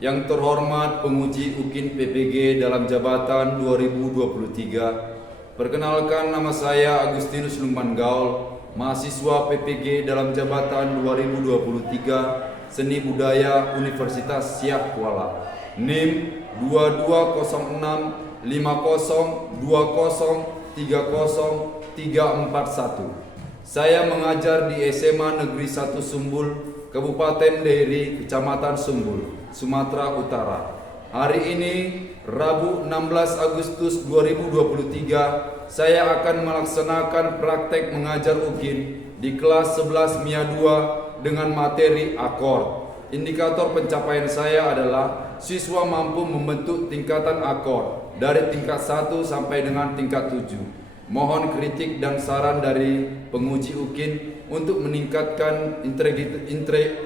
Yang terhormat penguji UKIN PPG dalam jabatan 2023, perkenalkan nama saya Agustinus Lukman Gaul, mahasiswa PPG dalam jabatan 2023 Seni Budaya Universitas Siak Kuala, NIM 220650203031. Saya mengajar di SMA Negeri 1 Sumbul, Kabupaten Deiri, Kecamatan Sumbul, Sumatera Utara. Hari ini, Rabu 16 Agustus 2023, saya akan melaksanakan praktek mengajar UKIN di kelas 11 MIA 2 dengan materi akord. Indikator pencapaian saya adalah siswa mampu membentuk tingkatan akord dari tingkat 1 sampai dengan tingkat 7. Mohon kritik dan saran dari penguji UKIN untuk meningkatkan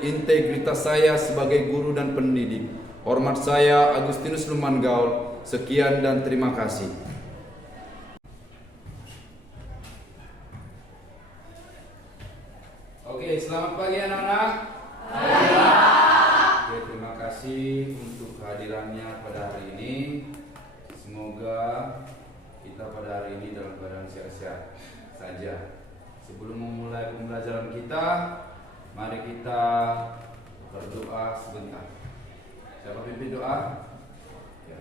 integritas saya sebagai guru dan pendidik. Hormat saya, Agustinus Lukman Gaul. Sekian dan terima kasih. Oke, selamat pagi anak-anak. Oke, terima kasih untuk kehadirannya pada hari ini. Semoga kita pada hari ini dalam keadaan sehat-sehat saja. Sebelum memulai pembelajaran kita, mari kita berdoa sebentar. Siapa pimpin doa? Ya.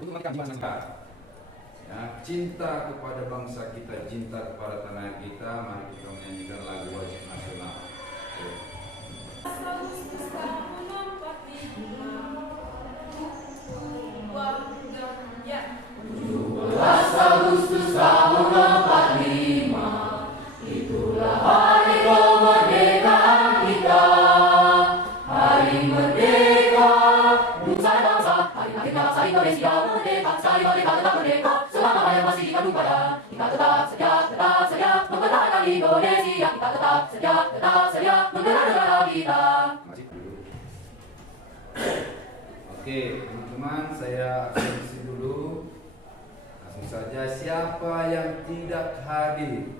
Untuk menekan ya, cinta kepada bangsa kita, cinta kepada tanah kita, mari kita menyanyikan lagu wajib nasional. Agustus tahun 45, itulah hari kemerdekaan kita. Hari merdeka, nusa dan bangsa, hari lahirnya bangsa Indonesia merdeka. Sekali merdeka tetap merdeka, selama hayat masih dikandung pada. Kita tetap sedia mempertahankan Indonesia. Kita tetap sedia membela negara kita. Oke, teman-teman, saya isi dulu. Langsung saja, siapa yang tidak hadir?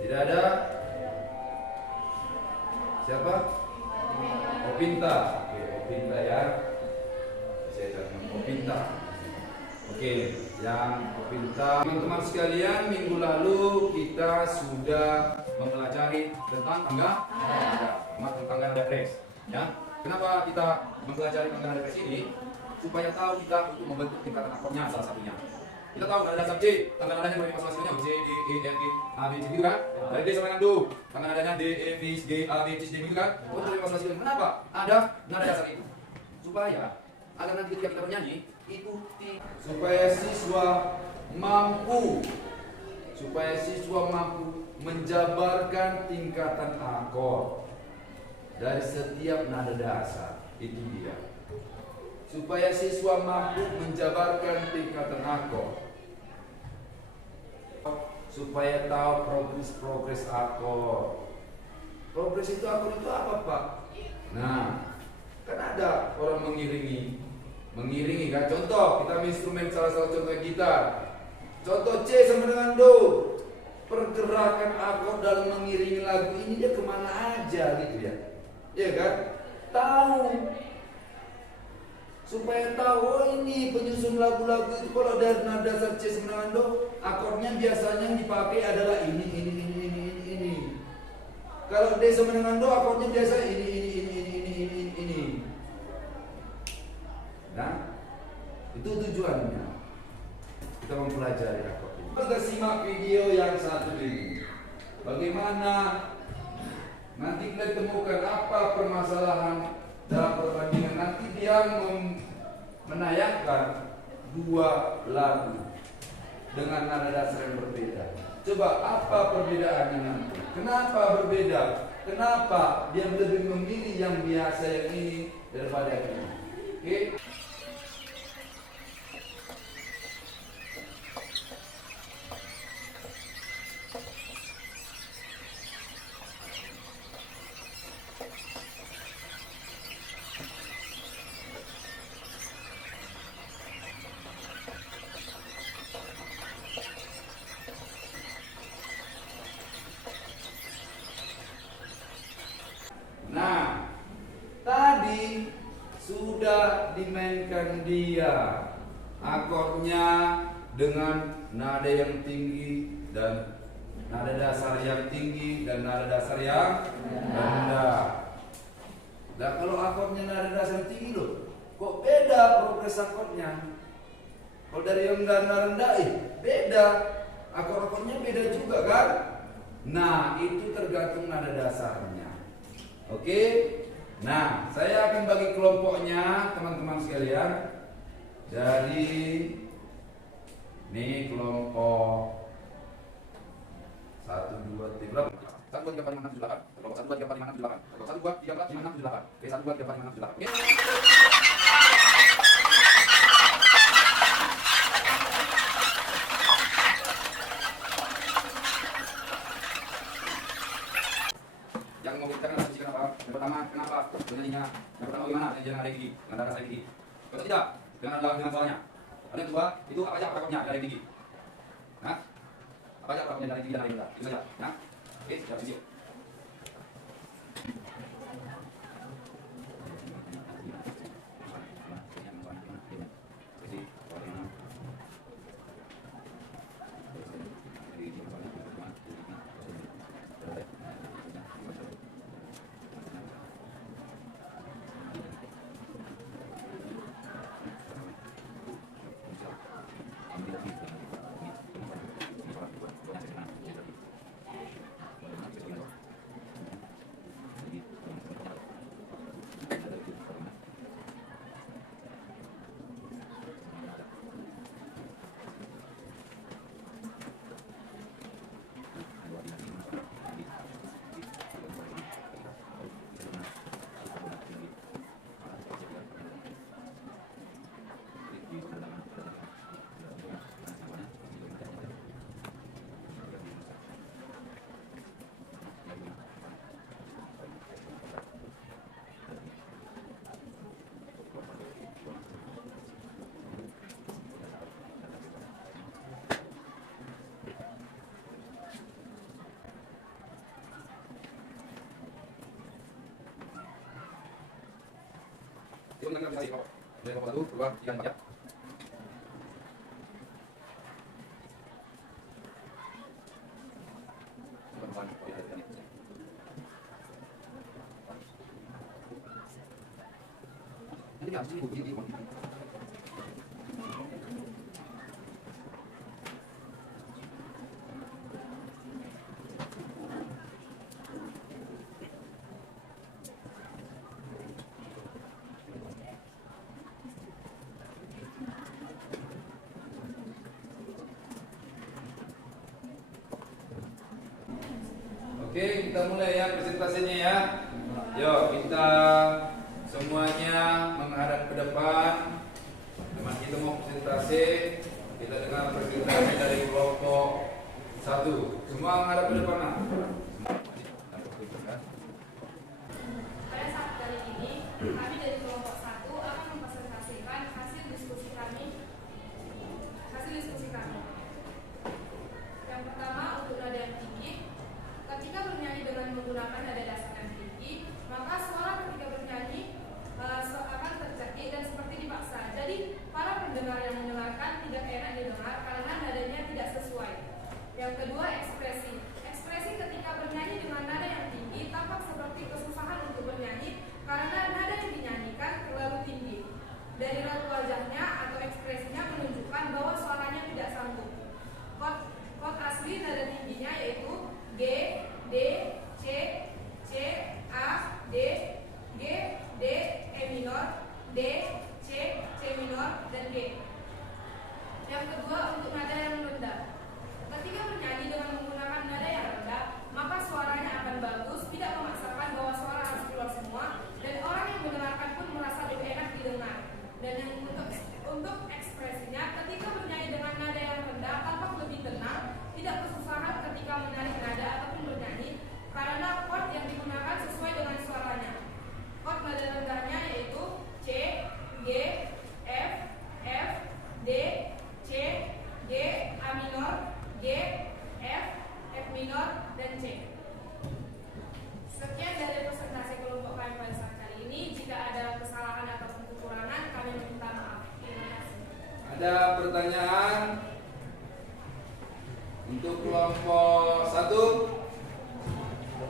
Tidak ada? Siapa? Opinta. Oke, Opinta ya. Saya catat Opinta. Oke, yang Opinta. Teman-teman sekalian, minggu lalu kita sudah mempelajari tentang tangga nada res. Ya. Kenapa kita mempelajari tangga nada res ini? Supaya tahu kita untuk membentuk tingkatan akornya salah satunya. Kita tahu nada dasar C, tangga nadanya berapa masing-masingnya? C, D, E, F, G, A, B, C, gitu kan? Dari D sampai dengan Do, tangga nadanya D, E, F, G, A, B, C, D, gitu kan? Oh, itu masing-masing. Kenapa? Ada nada dasar itu. Supaya agar nanti ketika kita bernyanyi ikuti, supaya siswa mampu menjabarkan tingkatan akor dari setiap nada dasar. Itu dia. Supaya siswa mampu menjabarkan tingkatan akor, supaya tahu progres akor. Progres itu akor itu apa, Pak? Nah, kan ada orang mengiringi kan. Contoh, kita instrumen salah satu contoh gitar. Contoh C sama dengan Do. Pergerakan akor dalam mengiringi lagu ini dia kemana aja gitu ya. Iya kan? Tahu. Supaya tahu, oh ini penyusun lagu-lagu itu kalau dari nada dasar C sama dengan Do, akornya biasanya yang dipakai adalah ini. Kalau D sama dengan Do, akornya biasa ini. Nah, itu tujuannya. Kita mempelajari akor ini. Kita simak video yang satu ini. Bagaimana nanti kita temukan apa permasalahan dalam perbandingan. Nanti dia menayangkan dua lagu dengan nada dasar yang berbeda. Coba apa perbedaannya nanti? Kenapa berbeda? Kenapa dia lebih memilih yang biasa yang ini daripada yang ini? Oke? dia akornya dengan nada yang tinggi dan nada dasar yang tinggi dan nada dasar yang rendah. Nah kalau akornya nada dasar tinggi loh, kok beda progres akornya? Kalau dari yang rendah beda, akor-akornya beda juga kan? Nah itu tergantung nada dasarnya. Oke? Nah saya akan bagi kelompoknya teman-teman sekalian. Dari ini kelompok 1, 2, 3 berapa? 1, 2, 3, 4, 5, 6, 7, 8. Kelompok 1, 2, 3, 4, 5, 6, 7, 8. Kelompok 1, 2, 3, 4, 5, 6, 7, 8. Oke, 1, 2, 3, 4, 5, 6, 7, 8. Oke. Yang mau kita kenal sisi kenapa? Yang pertama, kenapa? Penyanyinya. Yang pertama gimana? Jangan ada gigi, nggak ada gigi. Kalau tidak, jangan ada dengan soalnya. Lalu yang kedua, itu apa aja akornya dari gigi? Nah, apa aja akornya dari gigi dan dari rendah? Itu saja. Nah, oke, siap sisi. Itu kita bisa ikut. Dari kelompok 1, 2, 3, 4 ya. Ini kan sih begini. Oke, kita mulai ya presentasinya ya. Yuk, kita semuanya menghadap ke depan. Teman kita mau presentasi, kita dengar presentasi dari kelompok 1. Semua menghadap ke depan. Pada saat kali ini, kami dari kelompok 1 akan mempresentasikan hasil diskusi kami. Yang pertama, untuk nada yang tinggi. Ketika bernyanyi dengan menggunakan nada dasar yang tinggi, maka suara ketika bernyanyi akan tercekik dan seperti dipaksa. Jadi, para pendengar yang mendengarkan tidak enak didengar karena nadanya tidak sesuai. Yang kedua, ekspresi. Ekspresi ketika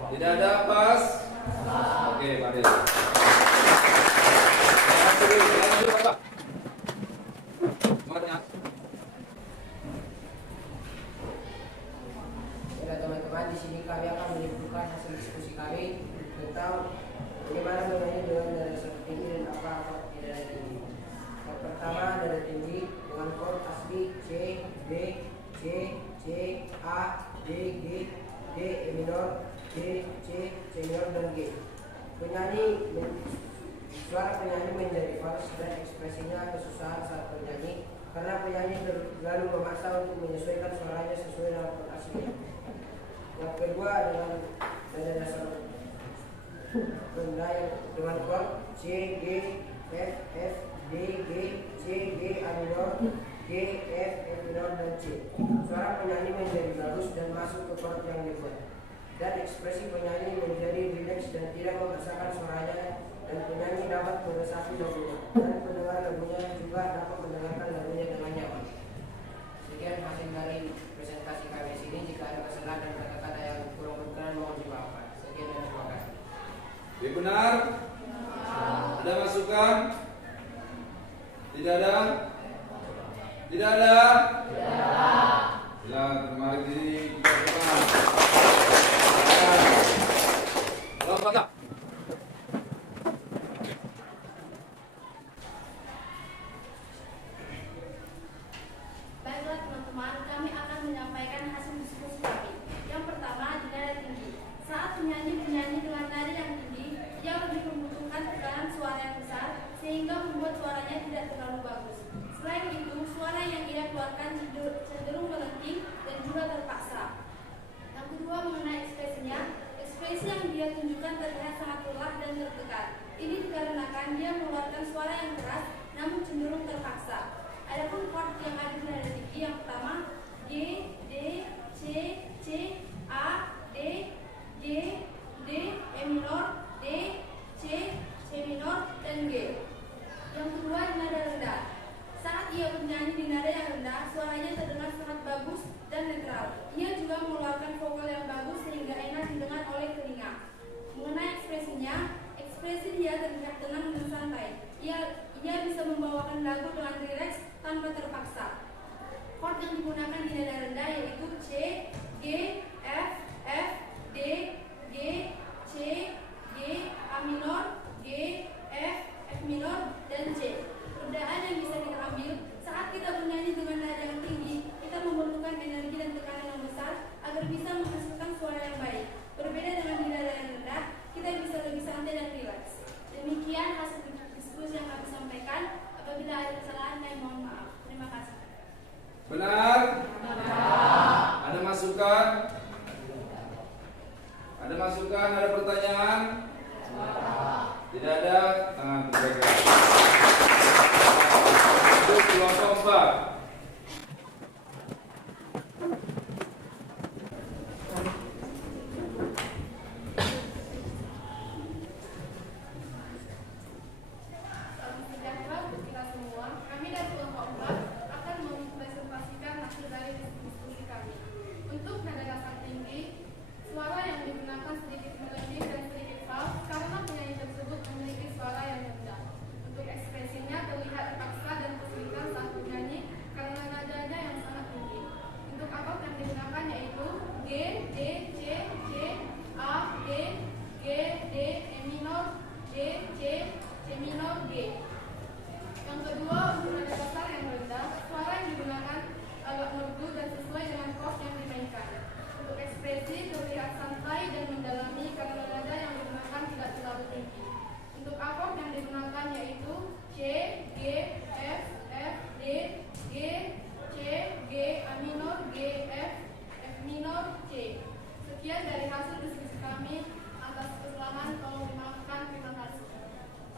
Tidak ada pas? Oke, mari. Ya teman-teman, di sini kami akan menyimpulkan hasil diskusi kami tentang bagaimana menyanyi dengan nada tinggi dan apa di nada tinggi. Yang pertama, nada tinggi dengan chord asli C, B, C, C, A, D, G, D, E minor, D, C, C minor dan G. Suara penyanyi menjadi fals dan ekspresinya kesusahan saat bernyanyi karena penyanyi terlalu memaksa untuk menyesuaikan suaranya sesuai dengan chord aslinya. Yang kedua dengan nada dasar rendah yang dengan chord C, G, F, F, D, G, C, G, A minor, G, F, F minor dan C. Suara penyanyi menjadi bagus dan masuk ke chord yang dibuat. Dan ekspresi penyanyi menjadi rileks dan tidak memaksakan suaranya, dan penyanyi dapat meresapi lagunya, dan pendengar lagunya juga dapat mendengarkan lagunya dengan nyaman. Sekian hasil dari presentasi kami sini. Jika ada kesalahan dan kata-kata yang kurang berkenan mohon dimaafkan. Sekian dan terima kasih. Benar? Ada masukan? Tidak ada? Tidak ada? Silakan mari dikumpulkan. Lompat. Baiklah teman-teman, kami akan menyampaikan hasil diskusi kami. Yang pertama, di nada tinggi. Saat penyanyi bernyanyi dengan nada yang tinggi, ia lebih membutuhkan tekanan suara yang besar sehingga membuat suaranya tidak terlalu bagus. Selain itu, suara yang ia keluarkan cenderung melenting dan juga terpaksa. Yang kedua, mengenai ekspresinya, ekspresi yang dia tunjukkan terlihat sangat lelah dan tertekan. Ini dikarenakan dia mengeluarkan suara yang keras namun cenderung terpaksa. Adapun chord yang ada di nada tinggi yang pertama G, D, C, C, A, D, G, D, E minor, D, C, C minor, dan G. Yang kedua di nada rendah. Saat ia bernyanyi di nada yang rendah, suaranya terdengar sangat bagus dan netral. Ia juga mengeluarkan vokal yang bagus sehingga enak didengar oleh telinga. Mengenai ekspresinya, ekspresi dia terlihat tenang dan santai. Ia bisa membawakan lagu dengan rileks tanpa terpaksa. Chord yang digunakan di nada rendah yaitu C, G, F, F, D, G, C, G, A minor, G, F, F minor, dan C. Perbedaan yang bisa kita ambil saat kita bernyanyi dengan nada yang tinggi, kita memerlukan energi dan tekanan yang besar agar bisa menghasilkan suara yang baik. Berbeda dengan di nada yang rendah, kita bisa lebih santai dan rileks. Demikian hasil diskusi yang kami sampaikan. Apabila ada kesalahan, kami mohon maaf. Terima kasih. Benar? Ada masukan? Ada masukan? Ada pertanyaan? Tidak ada? Tangan terjaga. Untuk kelompok 4.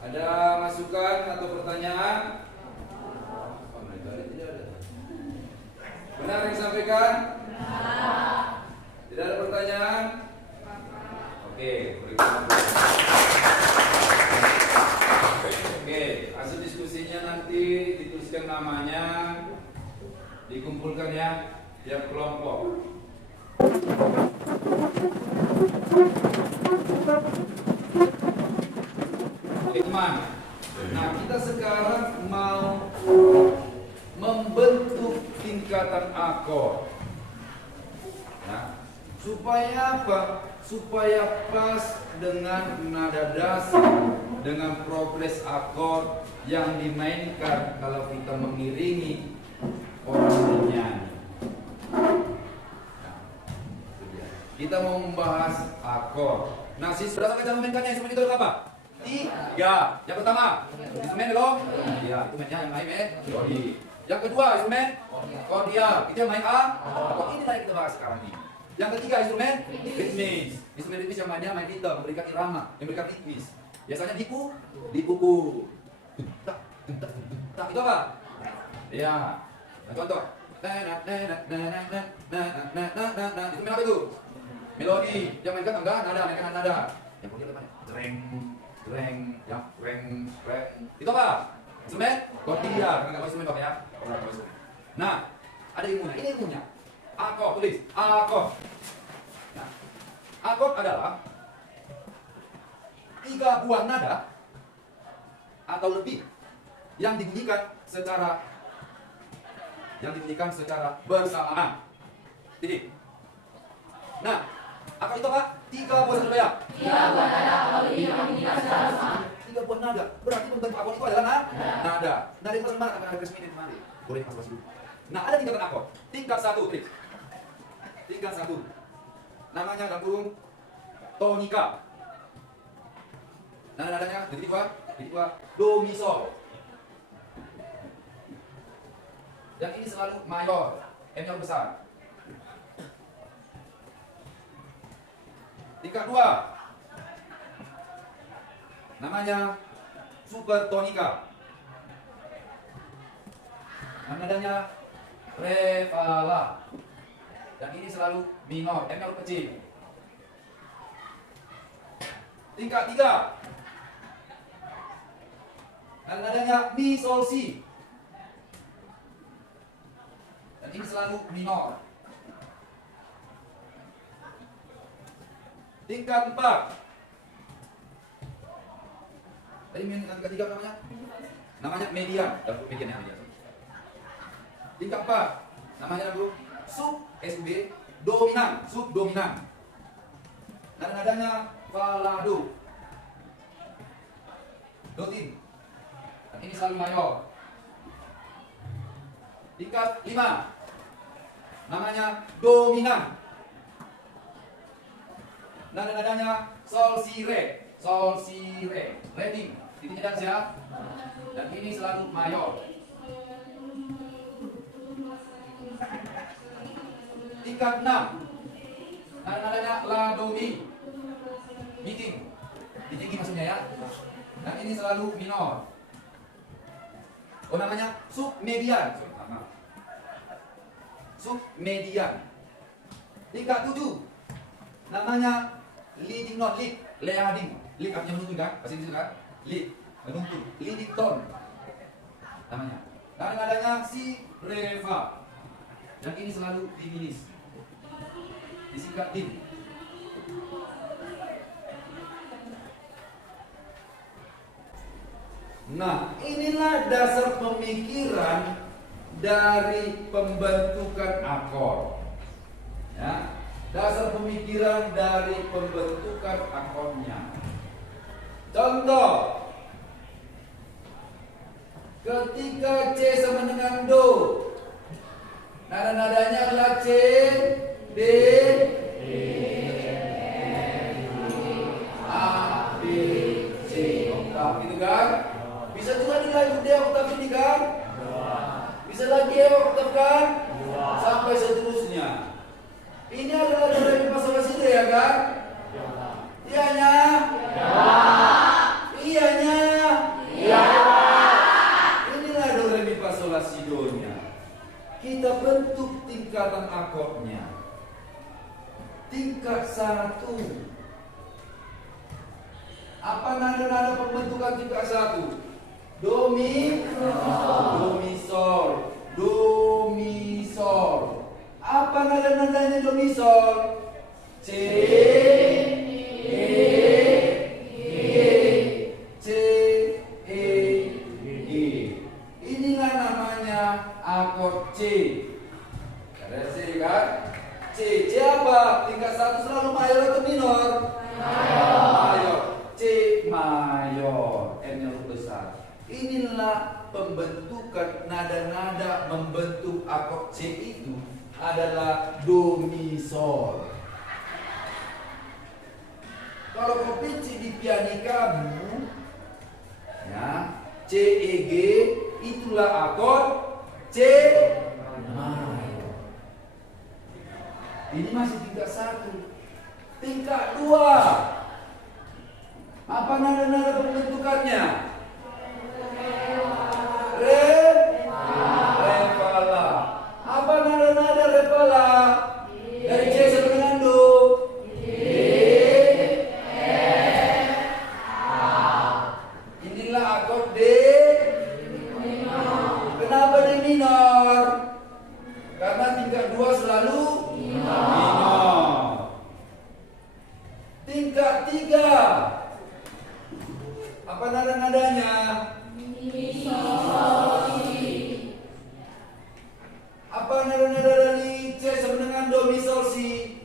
Ada masukan atau pertanyaan? Oh, tidak ada. Benar yang disampaikan? Tidak ada pertanyaan? Oke, berikutnya. Oke, hasil diskusinya nanti dituliskan namanya, dikumpulkan ya tiap kelompok. Oke teman, nah kita sekarang mau membentuk tingkatan akord. Nah, supaya apa? Supaya pas dengan nada dasar, dengan progres akord yang dimainkan kalau kita mengiringi orang bernyanyi. Nah, itu dia. Kita mau membahas akord. Nah, berdasarkan cara memainkannya, instrumen itu apa? Tiga. Yang pertama, instrumen dong. Ya, itu mainnya yang main melodi. Yang kedua, instrumen kordial. Itu yang main A. Akord ini yang kita bahas sekarang ini. Yang ketiga, instrumen ritmis. Instrumen ritmis yang mainnya main ritme, memberikan irama, memberikan ritmis. Biasanya dipuku. Tak, itu apa? Ya. Nah, contoh. Instrumen apa itu? Melodi. Yang mainkan enggak nada, mainkan nada. Yang kemudian apa? Jreng, jreng, ya, jreng, jreng. Itu apa? Instrumen kordial. Karena enggak instrumen Pak ya. Nah, ada ilmunya. Ini ilmunya. Akord, tulis. Akord. Nah, akord adalah 3 buah nada atau lebih yang dibunyikan secara bersamaan. Titik. Nah, akord itu apa? 3 buah nada. 3 buah nada atau lebih yang dibunyikan secara bersamaan. 3 buah nada. Berarti membentuk akord itu adalah nada. Nada itu mana akan ada resmi nanti. Boleh pas dulu. Nah, ada tingkatan akord. Tingkat 1, klik. Tingkat 1. Namanya dalam kurung tonika. Nadanya titik dua, do mi sol. Yang ini selalu mayor, M-nya besar. Tingkat 2. Namanya super tonika. Nadanya re fa la. Yang ini selalu minor, M-nya kecil. Tingkat 3. Nadanya mi sol si. Dan ini selalu minor. Tingkat 4. Tadi tingkat 3 namanya? Namanya median. Median ya, median. Tingkat 4. Namanya dulu sub SUB dominan, subdominan. Dan nadanya falado. Dotin. Dan ini selalu mayor. Tingkat 5. Namanya dominan. Dan nadanya sol si re, rating. Titiknya dan siap. Dan ini selalu mayor. Tingkat 6. Nadanya la do mi. Meeting. Ditinggi maksudnya ya. Dan ini selalu minor. Oh, namanya submedian. Submedian. Tingkat 7. Namanya leading note, leading. Lead artinya menuntun kan? Bahasa Inggris kan? Lead, menuntun. Leading tone. Namanya. Dan nadanya si re fa. Yang ini selalu diminis. Disingkat dim. Nah, inilah dasar pemikiran dari pembentukan akord. Ya, dasar pemikiran dari pembentukan akordnya. Contoh, ketika C sama dengan Do, nada-nadanya adalah C, D, A, B, C. Oktav gitu kan? Bisa juga dilanjut dia oktav ini kan? Bisa lagi ya oktav kan? Sampai seterusnya. Ini adalah do re mi fa sol la si do ya kan? Iyanya? Iyanya? Iya. Inilah do re mi fa sol la si do nya. Kita bentuk tingkatan akordnya. Tingkat 1. Apa nada-nada pembentukan tingkat 1? Do mi, do mi sol, do mi sol. Apa nada-nadanya do mi sol? C, E, pembentukan nada-nada membentuk akord C itu adalah do mi sol. Kalau provinsi di piani kamu, ya, C E G itulah akord C mayor. Ini masih tingkat 1. Tingkat 2. Apa nada-nada pembentukannya? Re la. Apa nada-nada re la? Dari C sampai dengan do. Inilah akord D. Kenapa D minor? Karena tingkat 2 selalu minor. Tingkat 3. Apa nada-nadanya? Apa nada-nada dari C sama dengan do mi sol si?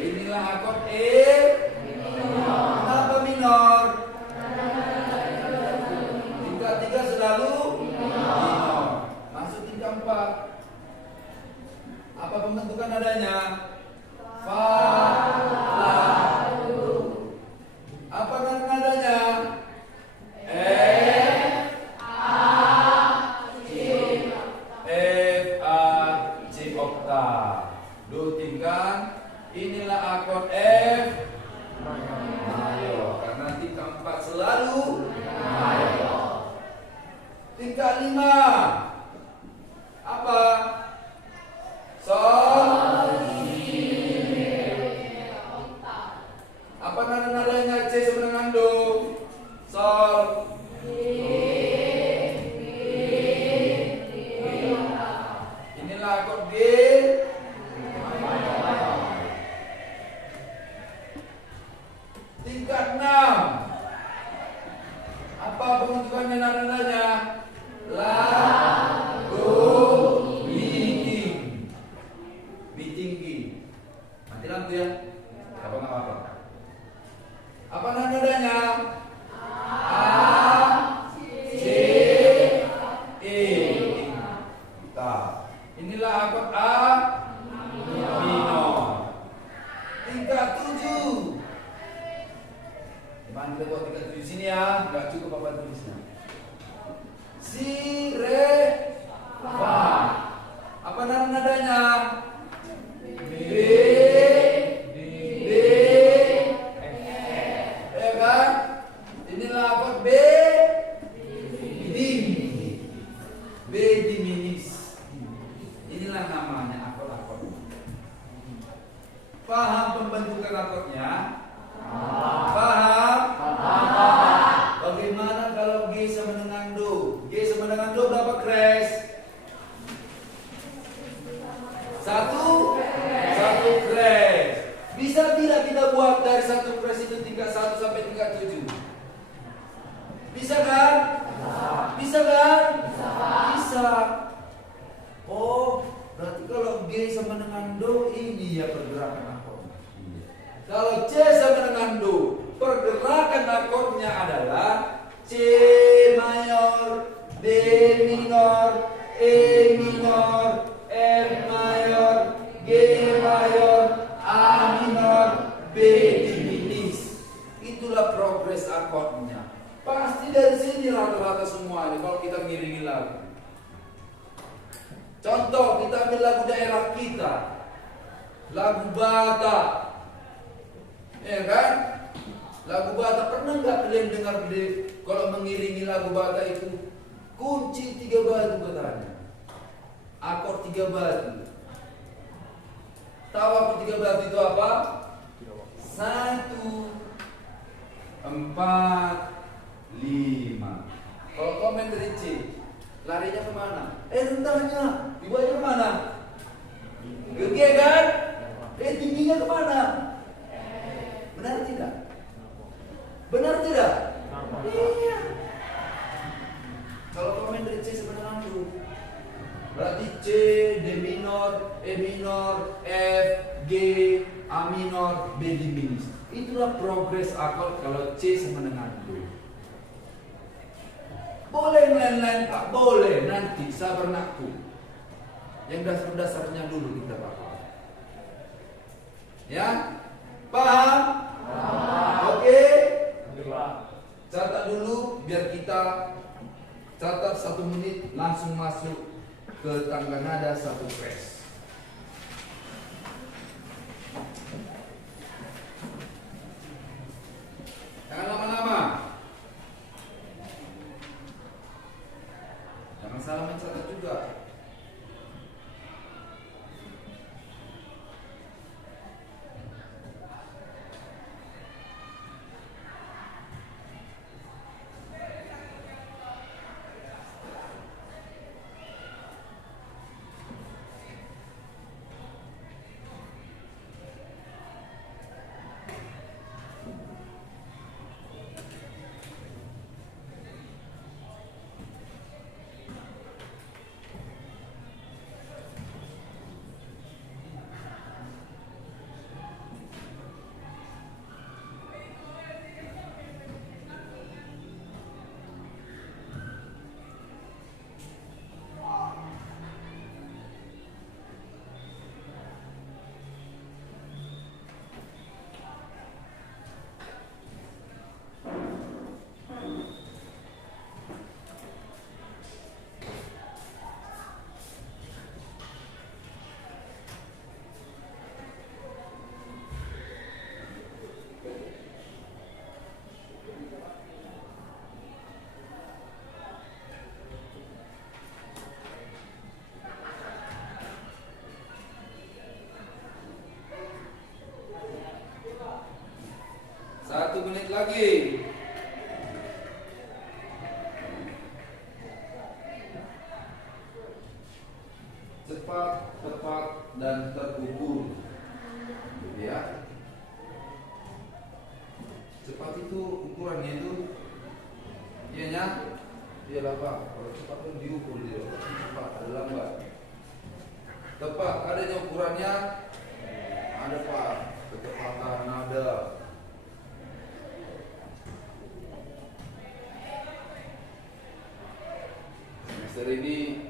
Inilah akord E. Kenapa minor? Tingkat 3 selalu minor. Masuk tingkat 4. Apa pembentukan nadanya? Fa, la. Apa nadanya? F, A, C oktav. Do tingkat. Inilah akord F mayor. Karena tingkat 4 selalu mayor. Tingkat 5. Apa? Sol. Apa nada-nadanya C sama dengan do? Sol. Inilah akord G. Tingkat 6. Apa pembentukannya nada-nadanya? La, do, mi, ting. Mi tinggi. Mati lampu ya. Apa nggak apa? Apa nadanya? A, C, E. Inilah akord A minor. Tingkat 7. Gimana kita buat tingkat 7 sini ya? Nggak cukup apa tulisnya. Si, re, fa. Apa nadanya? B, ya kan? Inilah akord B diminis. Inilah namanya akord-akord. Paham pembentukan akordnya? Paham? Bagaimana kalau G sama dengan do? G sama dengan do berapa crash? Satu crash. Bisa tidak kita buat dari satu crash itu tingkat 1 sampai tingkat 7? Bisa kan? Bisa kan? Bisa. Oh, berarti kalau G sama dengan do ini ya pergerakan akordnya. Kalau C sama dengan do, pergerakan akordnya adalah C mayor, D minor, E minor, F mayor, G mayor, A minor, B diminis. Itulah progres akordnya. Pasti dari sini rata-rata semua ini kalau kita ngiringi lagu. Contoh, kita ambil lagu daerah kita, lagu Batak, ya kan? Lagu Batak, pernah nggak kalian dengar kalau mengiringi lagu Batak itu kunci 3 batu katanya, akord 3 batu. Tahu akord 3 batu itu apa? 1, 4, 5. Kalau komen dari C, larinya kemana? Rendahnya, dibawanya kemana? Ke G kan? Tingginya kemana? Benar tidak? Benar tidak? Iya. Kalau komen dari C sebenarnya itu berarti C, D minor, E minor, F, G, A minor, B diminis. Itulah progres akord kalau C sama dengan Do. Boleh lain-lain Pak, boleh nanti sabar nakku. Yang dasar-dasarnya dulu kita pakai. Ya, paham? Oke. Catat dulu biar kita catat 1 menit langsung masuk ke tangga nada 1 fres. Jangan lama-lama. Jangan salah mencatat juga. Satu menit lagi. Cepat, tepat, dan terukur. Ya. Cepat itu ukurannya itu, iya nya, iyalah Pak. Kalau cepat kan diukur dia. Cepat ada lambat. Tepat adanya ukurannya, ada Pak. Kecepatan ada. Semester ini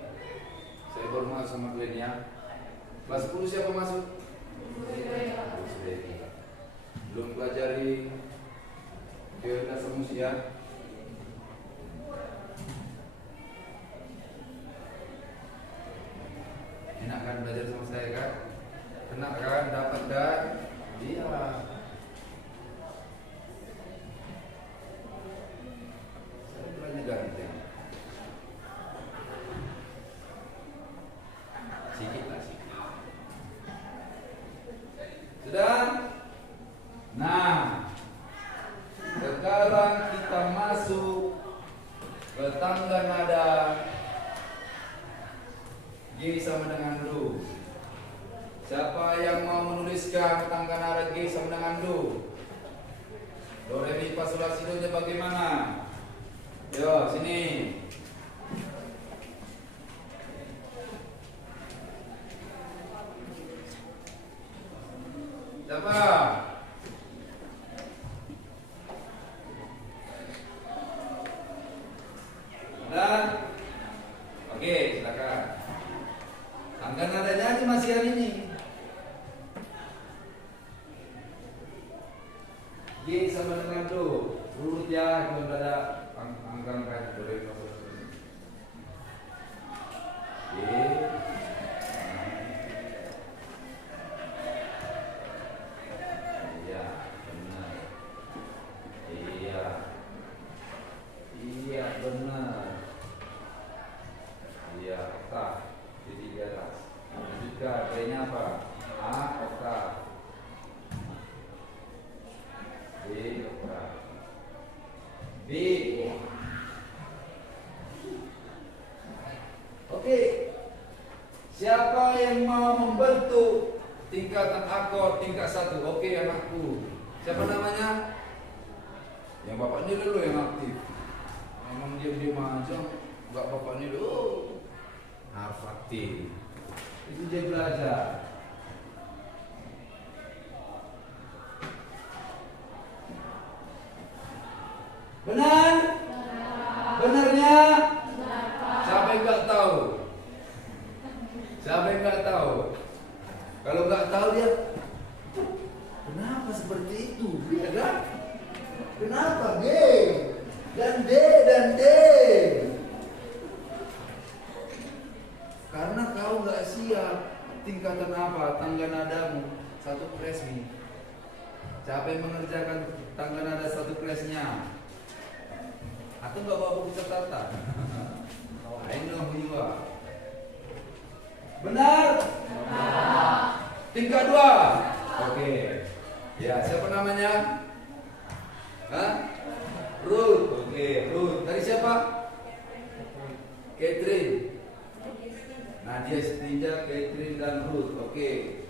saya baru masuk sama kliennya. Kelas 10 siapa masuk? Belum pelajari teori dasar musik ya? Enak kan belajar sama saya kan? Kena kan? Dapat kan? Iya. Saya belajar ganteng. Sedikit lah sedikit. Sudah? Nah, sekarang kita masuk ke tangga nada G sama dengan Do. Siapa yang mau menuliskan tangga nada G sama dengan Do? Do, re, mi, fa, sol, la, si, do nya bagaimana? Yo, sini. Siapa? Dan oke, silakan. Tangga nadanya aja masih hari ini. G sama dengan Do. Urut ya, kalau ada angka-angka do, re, mi, fa, sol, la, si, do. G. Iya, benar. Iya. Iya, benar. Iya, oktaf. Titik di atas. Juga B-nya apa? A, oktaf. B, oktaf. B. Oke. Siapa yang mau membentuk tingkatan akord tingkat 1? Oke, anakku. Siapa namanya? Yang bapak ini dulu yang aktif. Memang diam-diam aja. Enggak bapak ini dulu. Harus aktif. Itu dia belajar. tahu dia, kenapa seperti itu, ya kan? Kenapa G dan D dan D? Karena kau nggak siap. Tingkatan apa? Tangga nadamu satu kres nih. Siapa yang mengerjakan tangga nada satu kresnya? Atau nggak bawa buku catatan? Ini kamu juga. Benar? Tingkat 2. Oke. Ya, siapa namanya? Hah? Ruth. Oke, Ruth. Tadi siapa? Catherine. Nadia Setinja, Catherine dan Ruth. Oke.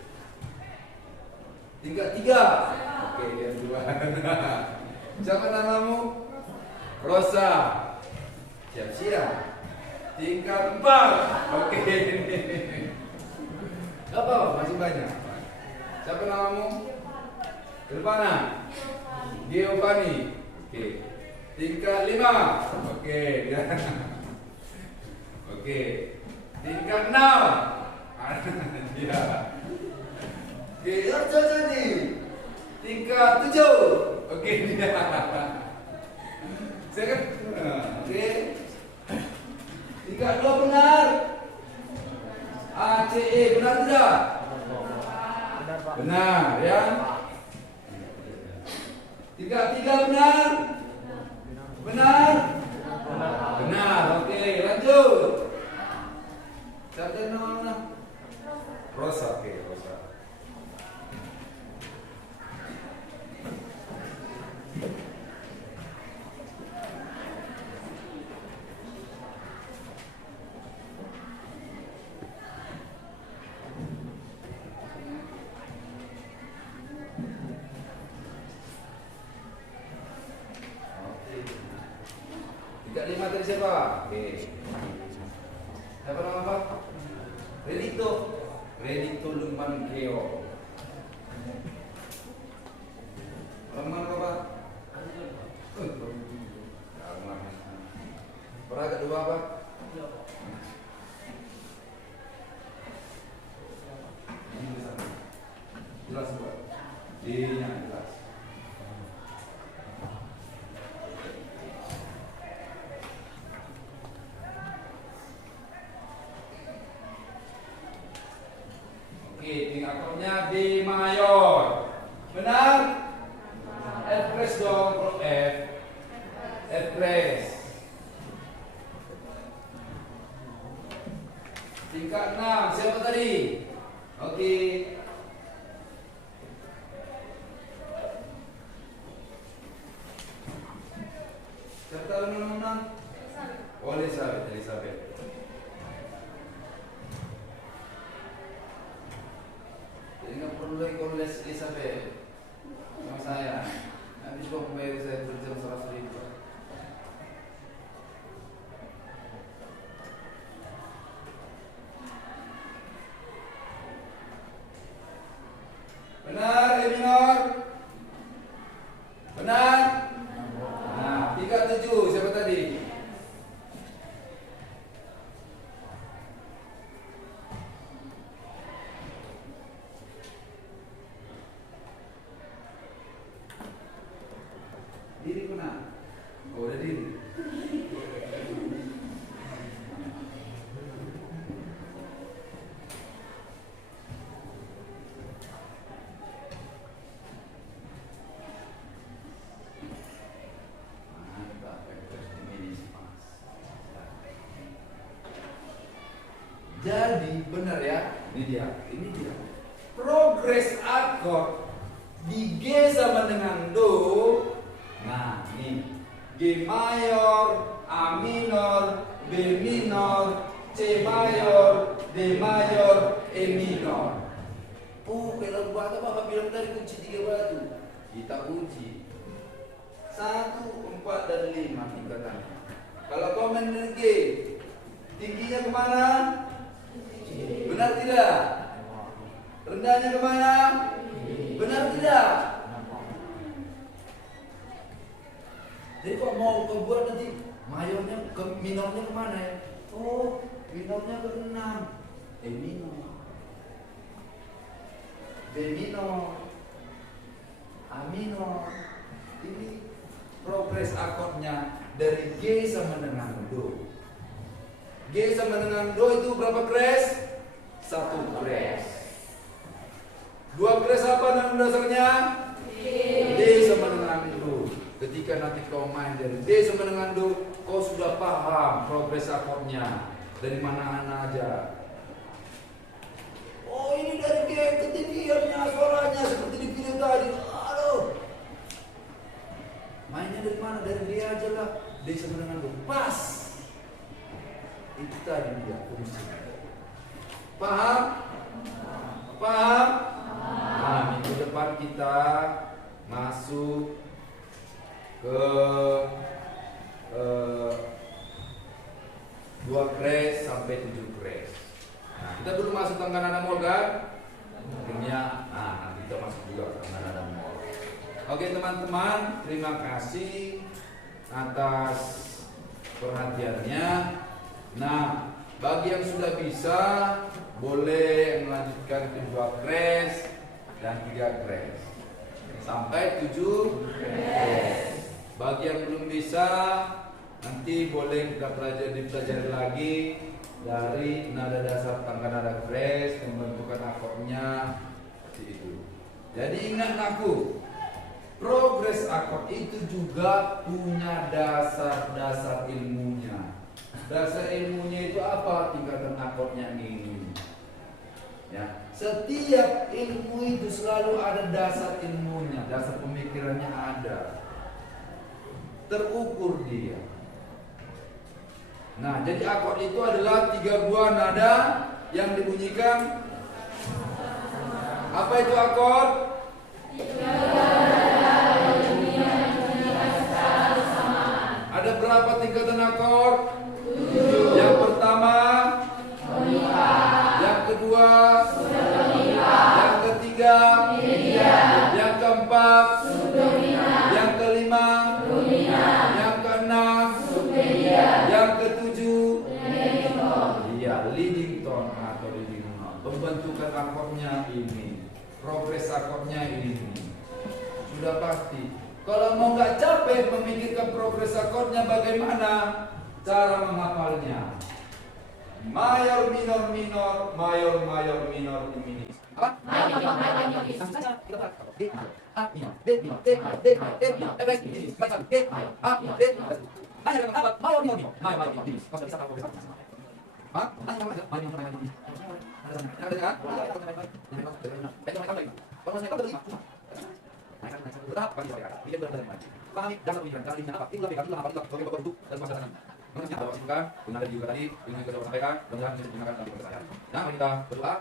Tingkat 3. Oke, yang 2. Siapa namamu? Rosa. Siap-siap. Tingkat 4. Oke. Gak apa-apa, masih banyak. Siapa namamu? Irvana. Giovanni. Oke. Tingkat 5. Oke. Oke. Tingkat 6. Dia. Oke, jadi. Tingkat 7. Oke, dia. Saya kan. Oke. Tingkat 2 benar. ACE benar tidak? Benar ya. Tingkat 3 benar. Benar. Benar. Oke, lanjut. Siapa nama mana? Rosa. Oke, Rosa. Tingkat 5 tadi siapa? Oke. Siapa nama apa? Renito Lumban Keo. Orang apa? Peraga 2 apa? Jelas buat. D-nya jelas. Oke, tingkat akornya D mayor. Benar? F press dong, huruf F. F press. Tingkat 6, siapa tadi? Oke. Siapa tahu nama? Oh, Elizabeth. Jadi nggak perlu lagi kalau les Elizabeth sama saya. Habis kok membayar saya berjam 100.000. Benar, Eminor? Benar? Nah, 37, siapa tadi? Diri mana? Oh, udah diri. Jadi benar ya, ini dia. Progres akord di G sama dengan Do. Nah, ini G mayor, A minor, B minor, C mayor, D mayor, E minor. Oh, kalau buat apa Bapak bilang tadi kunci 3 batu? Kita kunci 1, 4, dan 5 tingkatannya. Kalau komen dengan G, tingginya kemana? Benar tidak? Rendahnya kemana? Benar tidak? Jadi kok mau buat nanti mayornya ke minornya kemana ya? Oh, minornya ke 6. Minor. B minor, A minor. Ini progres akordnya dari G sama dengan Do. G sama dengan Do itu berapa kres? 1 kres. 2 kres apa nama dasarnya? D sama dengan Do. Ketika nanti kau main dari D sama dengan Do, kau sudah paham progres akordnya dari mana aja. Oh, ini dari G ketinggiannya suaranya seperti di video tadi. Aduh. Mainnya dari mana? Dari D aja lah. D sama dengan Do. Pas. Itu tadi dia fungsinya. Paham? Paham? Nah, minggu depan kita masuk ke 2 kres sampai 7 kres. Nah, kita dulu masuk tangga nada mol kan? Akhirnya, nanti kita masuk juga ke tangga nada mol. Oke teman-teman, terima kasih atas perhatiannya. Nah, bagi yang sudah bisa, boleh melanjutkan ke 2 kres dan 3 kres sampai 7 kres. Bagi yang belum bisa, nanti boleh kita dipelajari lagi dari nada dasar tangga nada kres, pembentukan akordnya seperti itu. Jadi ingat aku, progres akord itu juga punya dasar-dasar ilmunya. Dasar ilmunya itu apa? Tingkatan akordnya ini. Ya, setiap ilmu itu selalu ada dasar ilmunya, dasar pemikirannya ada. Terukur dia. Nah, jadi akord itu adalah 3 buah nada yang dibunyikan. Apa itu akord? Ada berapa tingkatan akord? 7. Yang pertama, yang kedua, yang ketiga, yang keempat, yang kelima, yang keenam, yang ketujuh, iya, leading tone atau leading note. Pembentukan akordnya ini, progres akordnya ini, sudah pasti. Kalau mau nggak capek memikirkan progres akordnya, bagaimana cara menghafalnya? Mayor, minor, minor, mayor, mayor, minor, diminis. Apa? Mayor, minor, D, A, minor, D, minor, D, D, E, minor, F, diminis. Baca, D, A, D. Tanya dengan apa? Mayor, minor, minor, mayor, mayor, diminis. Kau sudah bisa tahu progres akordnya? Hah? Tanya dengan apa? Mayor, minor, mayor, diminis. Ada kan? Kalau saya tahu dari mana? Bertahap bagi mereka. Dia berada di mana? Pahami dasar pemikiran, cara dirinya apa? Itu lebih kami hafal sebagai pokok bentuk dan masa depan. Menurutnya bahwa simpan, benar juga tadi, dengan yang sudah sampaikan, mudah-mudahan bisa digunakan dalam kehidupan sehari-hari. Nah, mari kita berdoa.